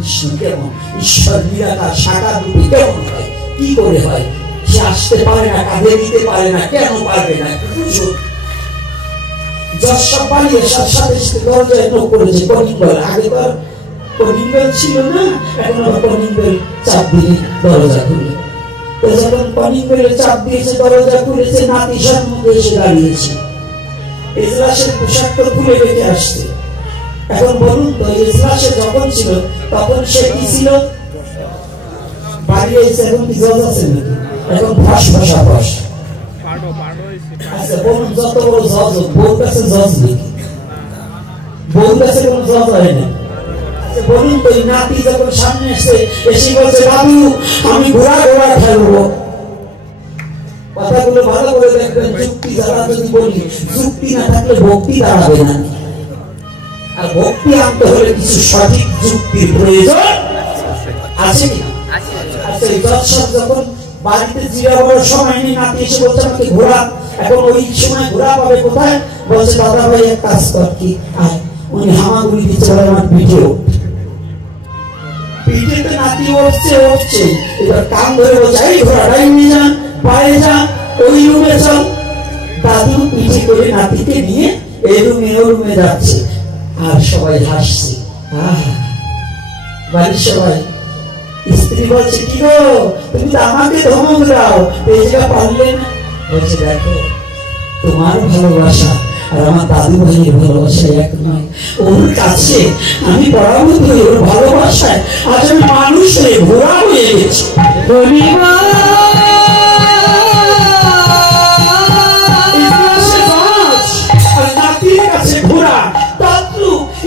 কৃষ্ণ কেমন, ঈশ্বর নিরাকার সাকার রূপে কেমন হয়, কি করে হয়? সে আসতে পারে না, কাঁধে নিতে পারে না, কেন পারবে না? যশ সব পালিয়ে সব সাথে সাথে দরজায় নক করেছে কলিং বেল। আগে তো আর কলিং বেল ছিল না, এখন আবার কলিং বেল চাপ দিয়ে দরজা খুলে। যখন কলিং বেলে চাপ দিয়েছে, দরজা খুলেছে, নাতি সম্মুখে এসে দাঁড়িয়েছে। এজলাসের পোশাক তো খুলে রেখে আসছে। এখন বলুন তো, এজলাসে যখন ছিল তখন সে কি ছিল? বাড়ি এসে এখন কি জজ আছে নাকি? এখন ভাস ভাষা ভাস। আচ্ছা বলুন, যত বড় জজ হোক, বউর কাছে জজ নেই, বউর কাছে কোন জজ হয় না। আচ্ছা বলুন তো, নাতি যখন সামনে এসে বলছে, বাবু আমি ঘোড়া খেলবো, কথাগুলো ভালো করে দেখবেন। যুক্তি যারা যদি বলি, যুক্তি না থাকলে ভক্তি দাঁড়াবে না। আর ভক্তি আনতে হলে কিছু সঠিক যুক্তির প্রয়োজন আছে কিনা? আচ্ছা এই দর্শক যখন বাড়িতে জিরাবার সময় নেই, নাতি এসে বলছে আমাকে ঘোড়া, এখন ওই সময় ঘোড়া পাবে কোথায়? বলছে দাদা ভাই এক কাজ কর, কি আয়, উনি হামাগুড়ি দিচ্ছে, আমার পিঠে পিঠেতে নাতি উঠছে, এবার কান ধরে বলছে, এই ঘোড়াটাই নিয়ে যান, পায়ে যান, ওই রুমে যান। দাদু পিঠে করে নাতিকে নিয়ে এই রুমে ও রুমে যাচ্ছে, আর সবাই হাসছে। বাড়ির সবাই। স্ত্রী বলছে, কি গো তুমি তো আমাকে ধমক দাও, এই জায়গা পারলে না? বলছে দেখো, তোমার ভালোবাসা আর আমার দাদু ভাইয়ের ভালোবাসা এক নয়। ওর কাছে আমি পরাভূত হই, ওর ভালোবাসায় আজ আমি মানুষ হয়ে ঘোড়া হয়ে গেছি।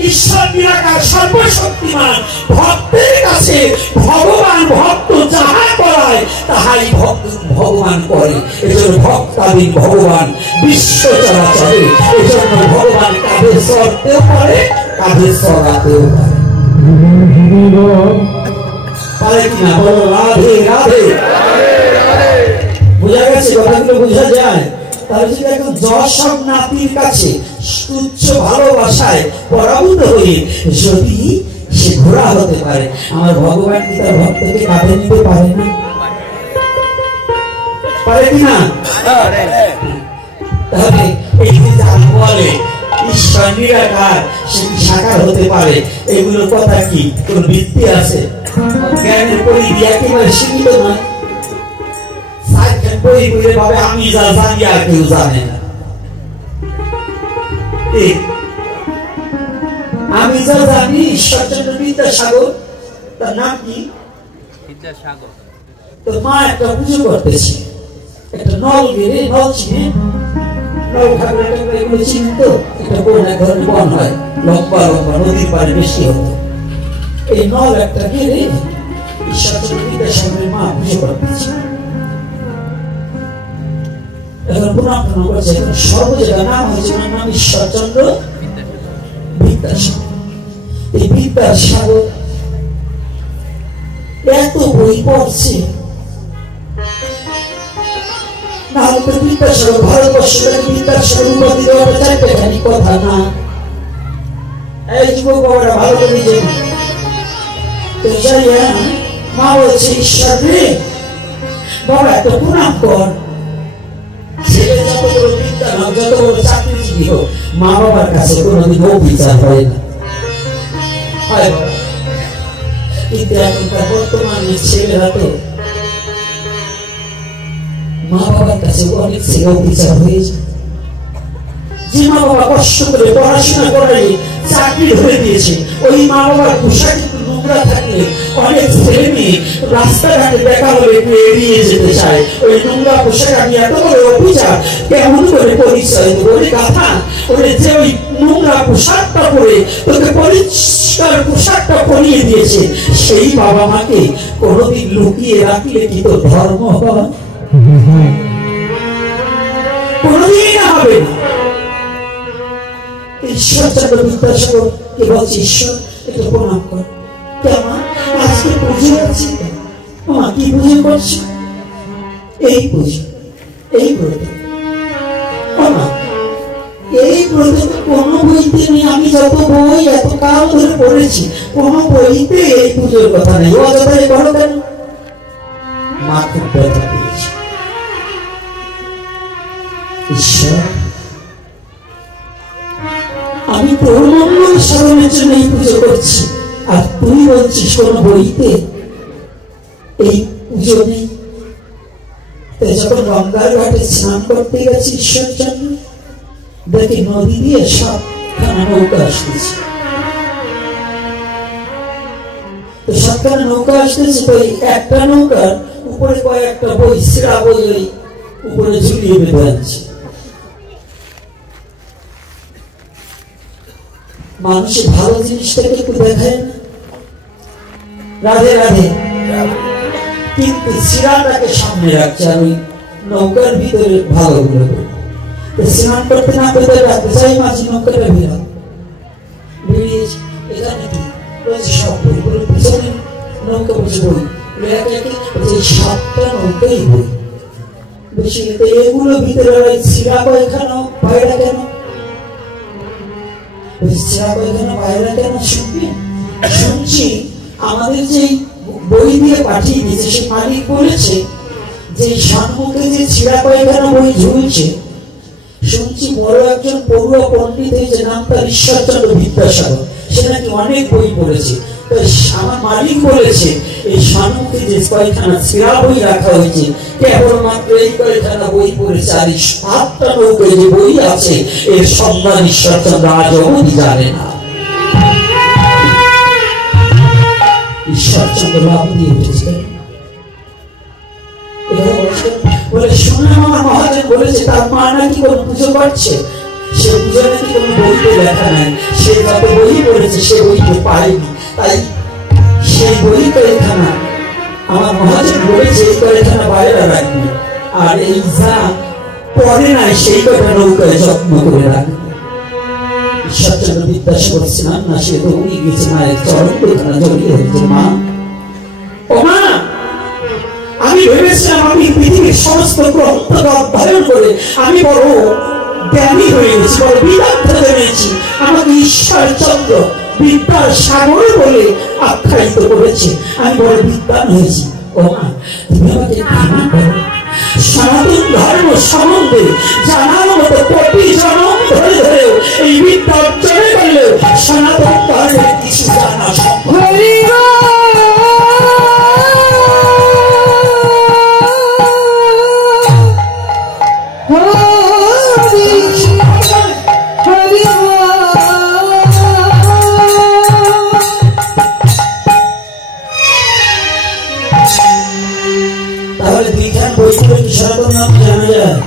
ঈশ্বর নিরাকার সর্বশক্তিমান, ভক্তের কাছে ভগবান, ভক্ত যাহা করায় তাহাই ভগবান করে। এজন্য ভক্তাধীন ভগবান বিশ্ব চরাচরে। এজন্য ভগবান কাঁধে চড়তেও পারে, কাঁধে চড়াতেও পারে। পারে কিনা বলো? রাধে রাধে। বোঝা গেছে? কথাগুলো বোঝা যায়? তাহলে যদি এখন যশব নাতির কাছে তুচ্ছ ভালোবাসায় পরাভূত হয়ে যদি সে ঘোড়া হতে পারে, আমার ভগবান কি তার ভক্তকে কাঁধে নিতে পারে না? পারে কিনা? তাহলে এই যে যারা বলে ঈশ্বর নিরাকার, সে কি সাকার হতে পারে, এগুলোর কথা কি কোন ভিত্তি আছে? জ্ঞানের পরিধি একেবারে সীমিত নয়। আমি যা জানি আর কেউ জানে না। আমি যা জানি, ঈশ্বরচন্দ্র বিদ্যাসাগর, তার নাম কি? বিদ্যাসাগর। তো মা একটা পুজো করতেছে, একটা নল গেলে, নল চিনে, নল ঠাকুর এগুলো চিনত, একটা কোন এক ধরনের বন হয়, লম্বা লম্বা, নদীর পাড়ে বেশি হতো। এই নল একটা গেলে ঈশ্বরচন্দ্র বিদ্যাসাগরের মা পুজো করতেছে। সর্ব জায়গায় নাম হয়েছে, নাম ঈশ্বরচন্দ্র বিদ্যাসাগর। এই বিদ্যাসাগর এত বই পড়ছে, না হলে তো বিদ্যাসাগর ভারতবর্ষে বিদ্যাসাগর উপাধি দেওয়াটা চারটেখানি কথা না। এই যুবক বাবারা ভালো করে মা বলছে, ঈশ্বর রে বাবা একটা প্রণাম কর। ছেলে যত বড় বিদ্যা হোক, যত বড় চাকরিজীবী হোক, মা বাবার কাছে কোনোদিন অবিচার হয় না। কিন্তু এখনকার বর্তমানে ছেলেরা তো মা বাবার কাছে অনেক ছেলে অবিচার হয়েছে। যে মা বাবা কষ্ট করে পড়াশোনা করাই চাকরি ধরে দিয়েছে, ওই মা বাবার পোশাক একটু নোংরা থাকলে অনেক ছেলে মেয়ে রাস্তাঘাটে দেখা হলে একটু এড়িয়ে যেতে চায়। ওই নোংরা পোশাক আমি এত বড় অভিচার কেমন করে পরিচয় দেবো? ওই কথা ওরে যে ওই নোংরা পোশাকটা পরে তোকে পরিষ্কার পোশাকটা পরিয়ে দিয়েছে, সেই বাবা মাকে কোনোদিন লুকিয়ে রাখলে কি তোর ধর্ম হয়? কোনোদিন হবে না। ঈশ্বরচন্দ্র বিদ্যাসাগর কে বলছে, ঈশ্বর একটু প্রণাম কর। কেমন আজকে পুজো আছে, মা কি পুজো করছো? এই পুজো, এই ব্রত। এই প্রথম কোন বইতে নেই। আমি যত বই এত কাল ধরে পড়েছি কোন বইতে এই পুজোর কথা নেই। অযথাই বলো কেন? মা খুব ব্যথা পেয়েছে। ঈশ্বর, আমি তোর মঙ্গল সাধনের জন্য এই পুজো করছি, আর তুই বলছিস কোন বইতে এই পুজো নেই। যখন গঙ্গার ঘাটে স্নান করতে গেছি ঈশ্বর জন্য, দেখি নদী দিয়ে সাতখানা নৌকা আসতেছে। তো সাতখানা নৌকা আসতেছে, তো একটা নৌকার উপরে কয়েকটা বই, সিরা বই ওই উপরে ঝুলিয়ে বেঁধে আনছে। মানুষের ভালো জিনিসটাকে একটু দেখায় না, রাধে রাধে, কিন্তু সিরাটাকে সামনে রাখছে আর ওই নৌকার ভিতরে ভালো গুলো। স্নান করতে না করতে রাখতে চাই মাঝি নৌকাটা বেরিয়েছে। এখানে কি রয়েছে? সব বই, পিছনে নৌকা বসে বই, সাতটা নৌকাই বই বেশি। এগুলো ভিতরে সিরা কয়খানা বাইরে কেন? সিরা কয়খানা বাইরে কেন শুনবি? শুনছি আমাদের যে বই দিয়ে পাঠিয়ে দিয়েছে সে মালিক বলেছে যে সম্মুখে যে ছিড়া কয়খানা বই ঝুলছে, শুনছি বড় একজন পড়ুয়া পণ্ডিত হয়েছে, নাম তার ঈশ্বরচন্দ্র বিদ্যাসাগর, সে নাকি অনেক বই পড়েছে। আমার মালিক বলেছে এই সম্মুখে যে কয়খানা ছিড়া বই রাখা হয়েছে কেবলমাত্র এই কয়খানা বই পড়েছে, আর এই সাতটা নৌকায় যে বই আছে এর সম্মান ঈশ্বরচন্দ্র আজ অবধি জানে না। ঈশ্বরচন্দ্র লাভ দিয়ে উঠেছে বলে শুনলাম আমার মহাজন বলেছে তার মা নাকি কোন পুজো করছে, সে পুজো নাকি কোন বইতে লেখা নাই, সে যত বই পড়েছে সে বইতে পায়নি, তাই সেই বই কয়খানা আমার মহাজন বলেছে এই কয়খানা বাইরে রাখবে, আর এই যা পরে নাই সেই কয়টা নৌকায় যত্ন করে রাখবে। ঈশ্বরচন্দ্র বিদ্যাসাগর স্নান না সে তো উনি গেছে মায়ের চরণ দুখানা জড়িয়ে হয়েছে। মা, ও মা, আমি ভেবেছিলাম আমি পৃথিবীর সমস্ত গ্রন্থ অধ্যয়ন করে আমি বড় জ্ঞানী হয়ে গেছি, বড় বিদগ্ধ জেনেছি, আমাকে ঈশ্বরচন্দ্র বিদ্যার সাগর বলে আখ্যায়িত করেছে, আমি বড় বিদ্বান হয়েছি। ও মা, তুমি আমাকে ক্ষমা করো। সনাতন ধর্ম সম্বন্ধে জানার মতো কোটি জনম ধরে ধরেও এই বিদ্যা অর্জনে করলেও সনাতন ধর্মের কিছু জানা সম্ভব। তাহলে দুইখান বই করে কি সনাতন নাম জানা যায়?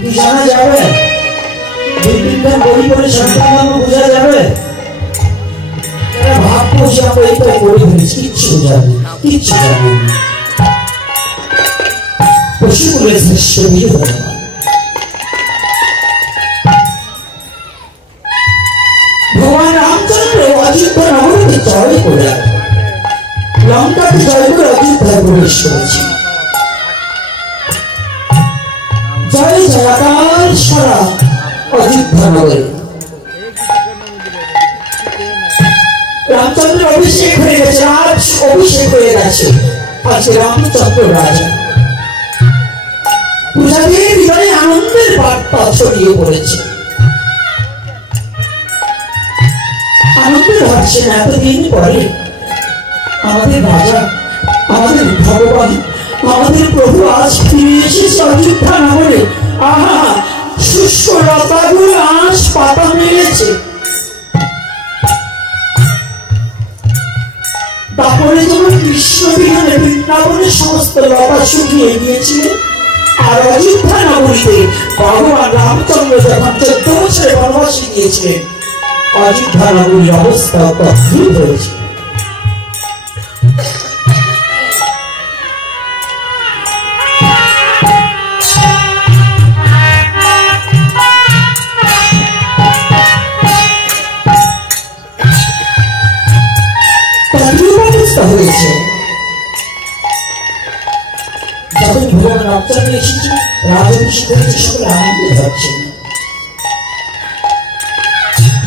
কি জানা যাবে? দুই তিনখান বই করে সনাতন নাম বোঝা যাবে? ভাব বোঝা বইটাই করে ফেলেছি, কিচ্ছু জানি কিচ্ছু জানি। পশুকুলের শ্রেষ্ঠ বীর ভগবান ভগবান রামচন্দ্র অযোধ্যা নগরীতে জয় করে লঙ্কাকে জয় করে অযোধ্যায় প্রবেশ করেছে। জয় জয়কার সারা অযোধ্যা নগরে রামচন্দ্রের অভিষেক হয়ে গেছে, রাজ অভিষেক হয়ে গেছে। আজকে রামচন্দ্র রাজা, পূজারীর হৃদয়ে আনন্দের বার্তা ছড়িয়ে পড়েছে। আনন্দের ভাবছেন এতদিন পরে আমাদের রাজা, আমাদের ভগবান, আমাদের প্রভু আজ ফিরে এসেছে অযোধ্যা নগরে। আহা, শুষ্ক লতাগুলো আঁশ পাতা মেলেছে। তারপরে যেমন কৃষ্ণ বিহারে বৃন্দাবনের সমস্ত লতা শুকিয়ে গিয়েছিলেন, আর অযোধ্যা নগরীতে ভগবান রামচন্দ্র যখন 14 বছরে বনবাসে গিয়েছিলেন অযোধ্যা নগরীর অবস্থা তদ্রূপ হয়েছে। হয়েছে যখন ভগবান রামচন্দ্র এসেছে, রাজঅভিষেক হয়েছে, সকলে আনন্দে যাচ্ছেন।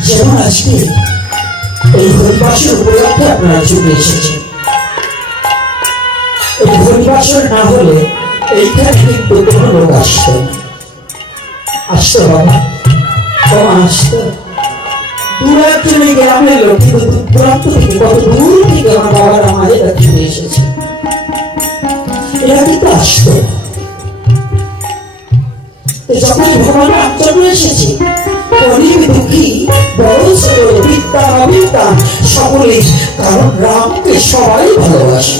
যেমন আজকে এই হরিবাসর উপলক্ষে আপনারা চলে এসেছেন। এই হরিবাসর না হলে এইখানে কিন্তু কোনো লোক আসত না। আসতো বাবা, কমা আসতো। দূর একজন গ্রামের লোক, কিন্তু দূরান্ত থেকে, কত দূর থেকে আমার বাবার আমাদের চলে এসেছে, এরা কিন্তু আসতো। যখন ভগবান রামচন্দ্র এসেছে, গরিব দুঃখী বড় ছোট বিদ্যা অবিদ্যা সকলে, কারণ রামকে সবাই ভালোবাসে,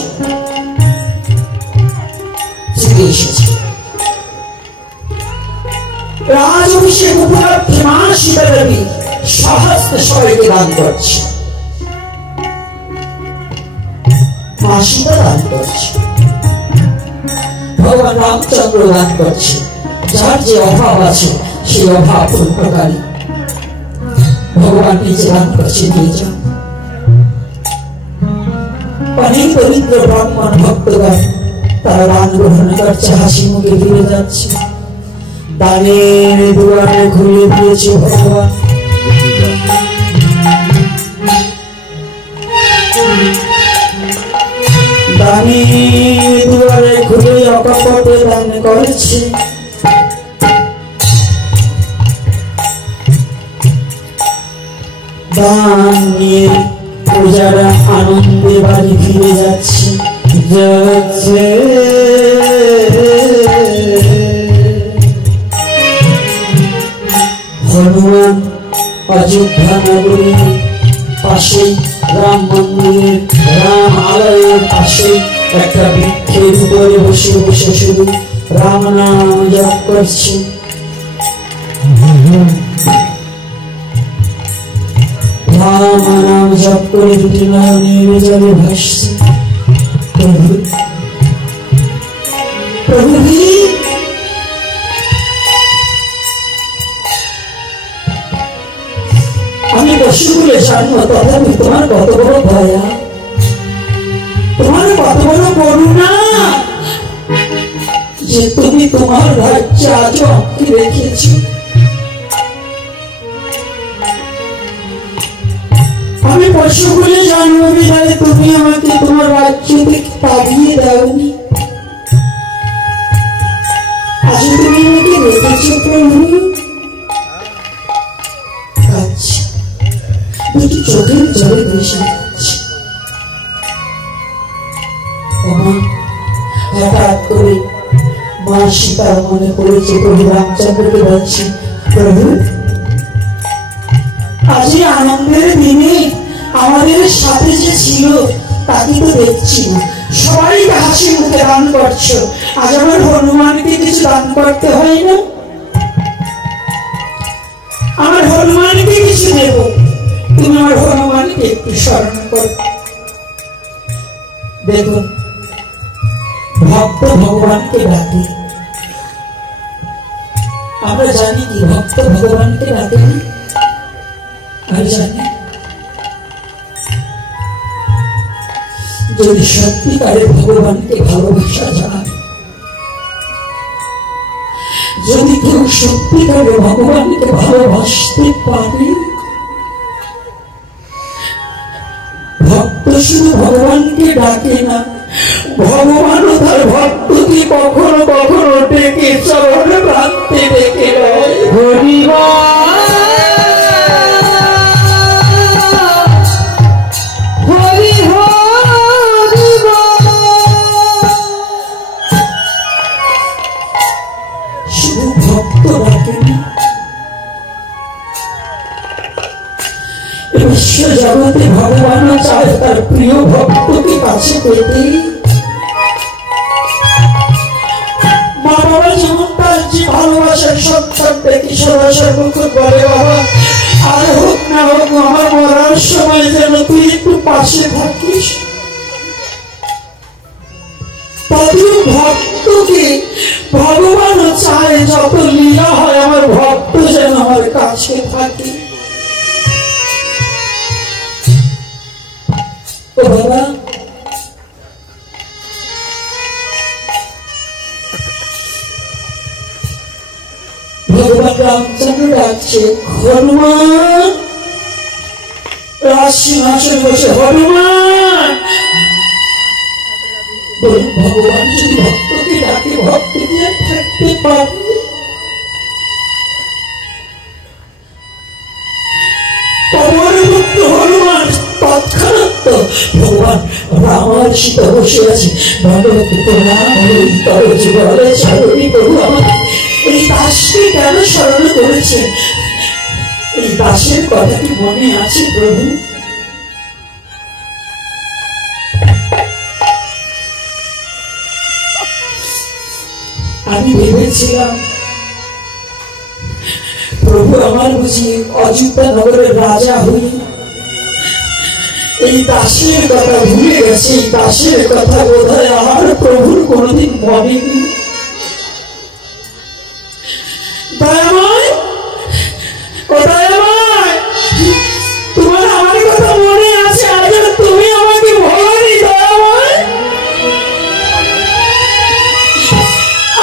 চলে এসেছে। রাজ অভিষেক উপলক্ষে মা সীতা দেবী সহস্তে সবাইকে দান করছে, মা সীতা দান করছে, ভগবান রামচন্দ্র দান করছে। যার যে অভাব আছে সেই অভাব পূর্ণকারী ভগবান নিজে দান করছে, নিয়ে যান। অনেক পবিত্র ব্রাহ্মণ ভক্তগণ তারা দান গ্রহণ করছে, হাসি মুখে ফিরে যাচ্ছে। দানের দুয়ারে খুলে দিয়েছে ভগবান। দানের দুয়ারে খুলে অকপটে দান করেছে। দান নিয়ে প্রজারা আনন্দে বাড়ি ফিরে যাচ্ছে। হনুমান অযোধ্যা নগরীর পাশে রাম মন্দিরের রাম আলয়ের পাশে একটা বৃক্ষের উপরে বসে বসে শুধু রাম নাম জপ করছে। রাম নাম জপ করে দুটি নয়নের জলে ভাসছে। প্রভু প্রভু আমি পশু বলে জানবো, তথাপি তোমার কত বড় দয়া, তোমার কত বড় করুণা যে তুমি তোমার রাজ্য আজ আটকে রেখেছ। আমি পশু বলে জানবো বিধায় তুমি আমাকে তোমার রাজ্য থেকে তাড়িয়ে দাওনি, আজ তুমি আমাকে রেখেছ। প্রভু দুটি চোখের জলে ভেসে যাচ্ছে। হঠাৎ করে মা সীতার মনে পড়েছে, প্রভু রামচন্দ্রকে বলছি, প্রভু আজ আনন্দের দিনে আমাদের সাথে যে ছিল তাকে তো দেখছি না, সবাইকে হাসি মুখে দান করছো, আজ আমার হনুমানকে কিছু দান করতে হয় না? আমার হনুমানকে কিছু দেব, তুমি আমার হনুমানকে একটু স্মরণ করো। দেখুন, ভক্ত ভগবানকে ডাকে, আমরা জানি কি ভক্ত ভগবানকে ডাকে না? আমি জানি যদি সত্যিকারে ভগবানকে ভালোবাসা যায়, যদি কেউ সত্যিকারে ভগবানকে ভালোবাসতে পারে, ভক্ত শুধু ভগবানকে ডাকে না, ভগবানও তার ভক্তকে কখনো কখনো ডেকে চরণ প্রান্তে ডেকে নেয়। শুধু ভক্ত ডাকে না, বিশ্ব জগতে ভগবান চায় তার প্রিয় ভক্তকে কাছে পেতে। মা বাবা যেমন তার যে ভালোবাসার সন্তানকে কিশোর সর্বক্ষণ বলে, বাবা আর হোক না হোক আমার মরার সময় যেন তুই একটু পাশে থাকিস, তদিও ভক্তকে ভগবান চায় যত লীলা হয় আমার ভক্ত যেন আমার কাছে থাকে। ও বাবা, ডাকছে, হনুমান, রাজসিংহাসনে বসে হনুমান। বলুন, ভগবান যদি ভক্তকে ডাকে, ভক্ত কি আর থাকতে পারে? হনুমান তৎক্ষণাৎ ভগবান রাম আর সীতা বসে আছে, ভগবত প্রণাম বলে, সারণী প্রভু আমাকে এই দাসকে কেন স্মরণ করেছেন? এই দাসের কথা কি মনে আছে প্রভু? আমি ভেবেছিলাম প্রভু আমার বুঝি অযোধ্যা নগরের রাজা হয়ে এই দাসের কথা ভুলে গেছে। এই দাসের কথা বোধহয় আমার প্রভুর কোনদিন মনে নেই। দয়াময়, ও দয়াময়, তোমার আমার কথা মনে আছে? আজ তুমি আমাকে বলোনি দয়াময়।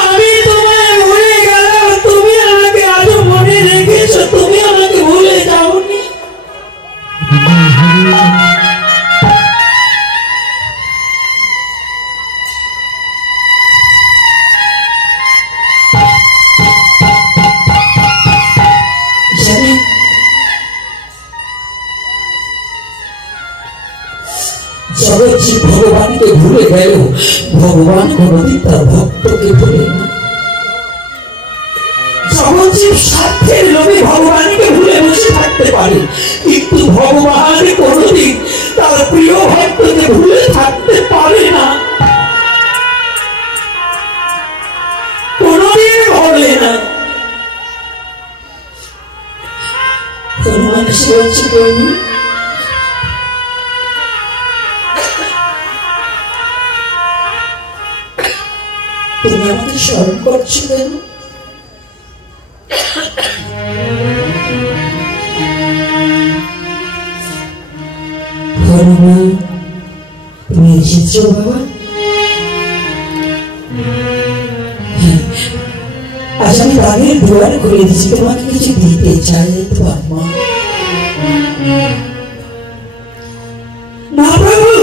আমি তোমায় ভুলে গেলাম, তুমি আমাকে আজও মনে রেখেছো, তুমি আমাকে ভুলে যাওনি। জগৎজীব ভগবানকে ভুলে গেল, ভগবান কোনদিন তার ভক্তকে ভুলে না। জগৎজীব স্বার্থের লোভে ভগবানকে ভুলে বসে থাকতে পারে, কিন্তু ভগবান কোনদিন তার প্রিয় ভক্তকে ভুলে থাকতে পারে না, কোনদিন ভুলে না। হনুমান এসে বলছে, প্রভু তুমি আমাকে স্মরণ করছো কেন? হনুমান, তুমি এসেছো বাবা? আজ আমি রাগের দুয়ার খুলে দিচ্ছি, তোমাকে কিছু দিতে চাই তো আম্মা। না প্রভু,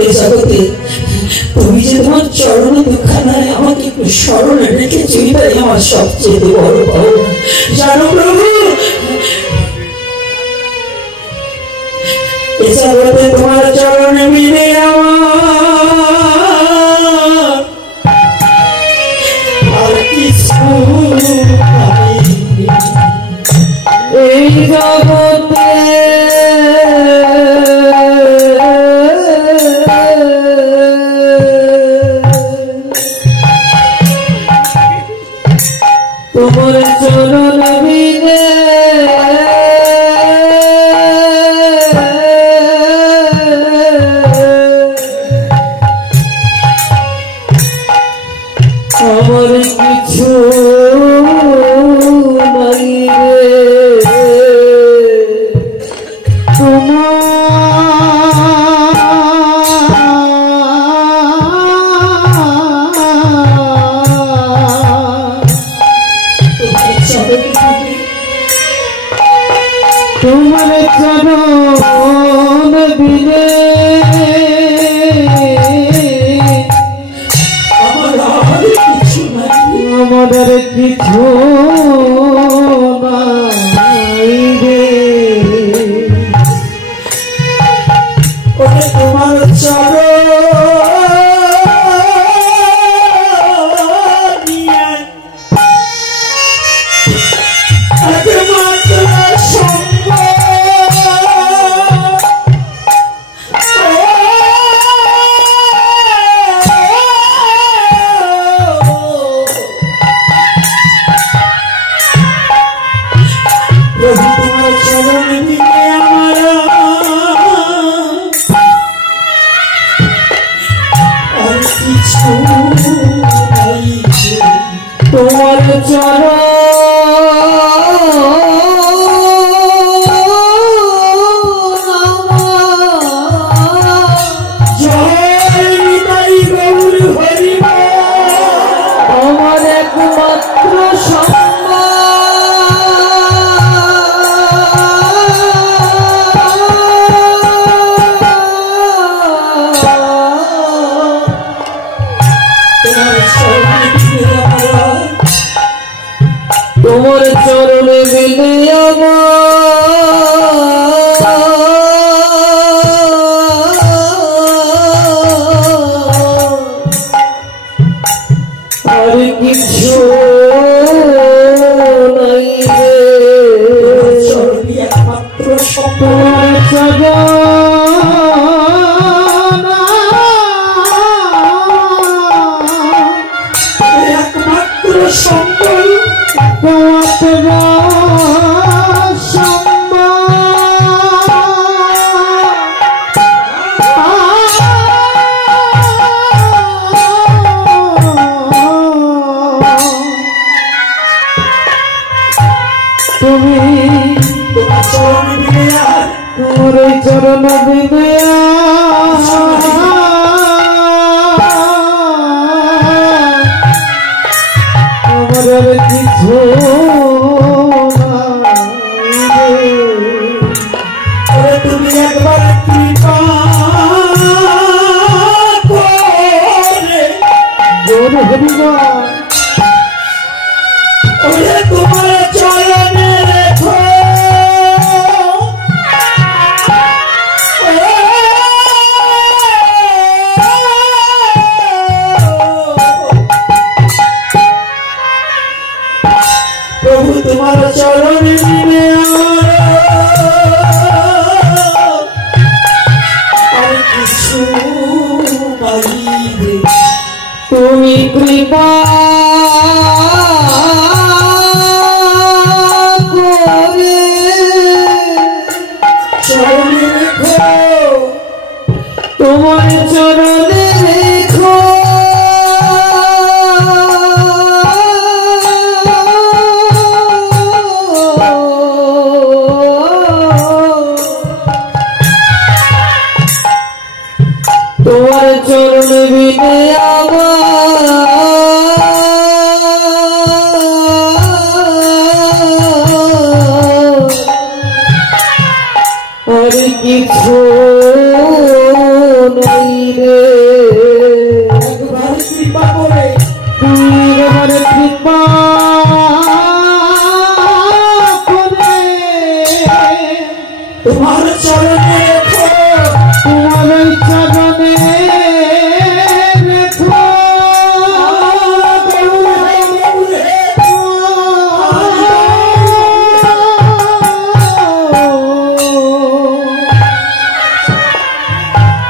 এই জগতে তুমি যে তোমার চরণ দুঃখানায় আমাকে একটু স্মরণে রেখেছো, এটাই আমার সবচেয়ে বড় পাওনা জানো প্রভু। এ জগতে তোমার চরণে মিলে আমার আর কিছু এই জগতে। তোমার চরণ বিনে আমার কিছু নাই রে, তোমার চরণ বিনে আমার কিছু নাই রে, ওরে তোমার চরণ একমাত্র তোমার চরণ জয় নিতাই গৌর হরি, আমার একমাত্র একমাত্র সম্বল তুমি তোমার চরণ বিনয়া তোমার এই চরণ বিনয়া আমার আর কিছু তুমি একবার কৃপা করে জোর হরিবা তোমার চরণে রেখো প্রভু তোমার চরণে আর কিছু পাইবে তুমি কৃপা করে চরণে রেখো তোমার চরণে রেখো তোমার চরণ বিনে আর কিছু নেই রে একবার কৃপা করে তুই আমার কৃপা করে তোমার চরণে রেখো তোমার চরণে রেখো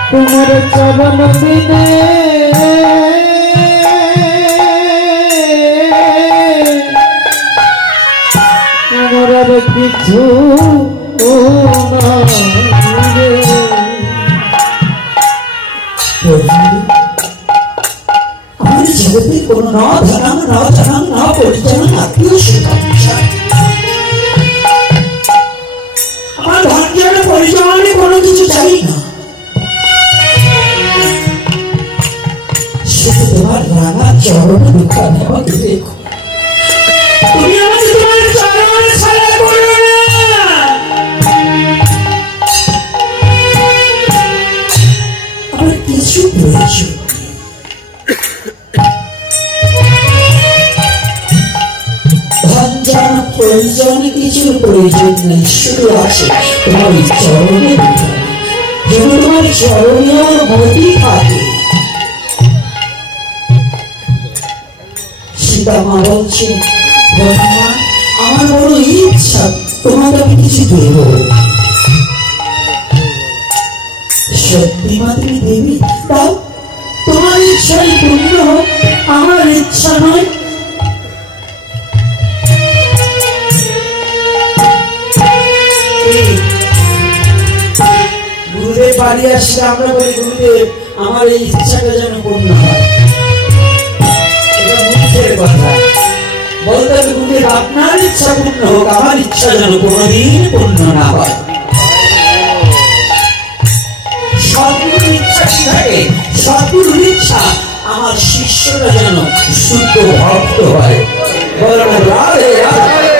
তোমার চরণ বিনে আমার আর কিছু আমার জগতে কোনো না ধনাং না জানাং না পরিচয় আত্মীয় সুখাংশা আমার ভাগ্যের পরিচয় কোনো কিছু চাই না শুধু তোমার রাঙা চরণে দুঃখানে আমাকে দেখো তুমি আমাকে তোমার চরণে ছাড়া করো না আমার কিছু প্রয়োজন ভাঞ্জান প্রয়োজন কিছু প্রয়োজন নেই শুধু আছে তোমার চরণে যেন তোমার চরণীয় মতি থাকে সীতামা বলছে ভগবান আমার বড় ইচ্ছা তোমাকে আমি কিছু দেব সত্যি মা তুমি দেবী তাও তোমার ইচ্ছাই পূর্ণ হোক আমার ইচ্ছা নয় গুরুদেব বাড়ি আসলে আমরা বলি গুরুদেব আমার এই ইচ্ছাটা যেন পূর্ণ হয় এটা মুখের কথা বলতে হবে গুরুদেব আপনার ইচ্ছা পূর্ণ হোক আমার ইচ্ছা যেন কোনোদিন পূর্ণ না হয় সদ্গুরুর ইচ্ছা কি থাকে সদ্গুরুর ইচ্ছা আমার শিষ্যরা যেন শুদ্ধ ভক্ত হয় বলবো রাধে রাধে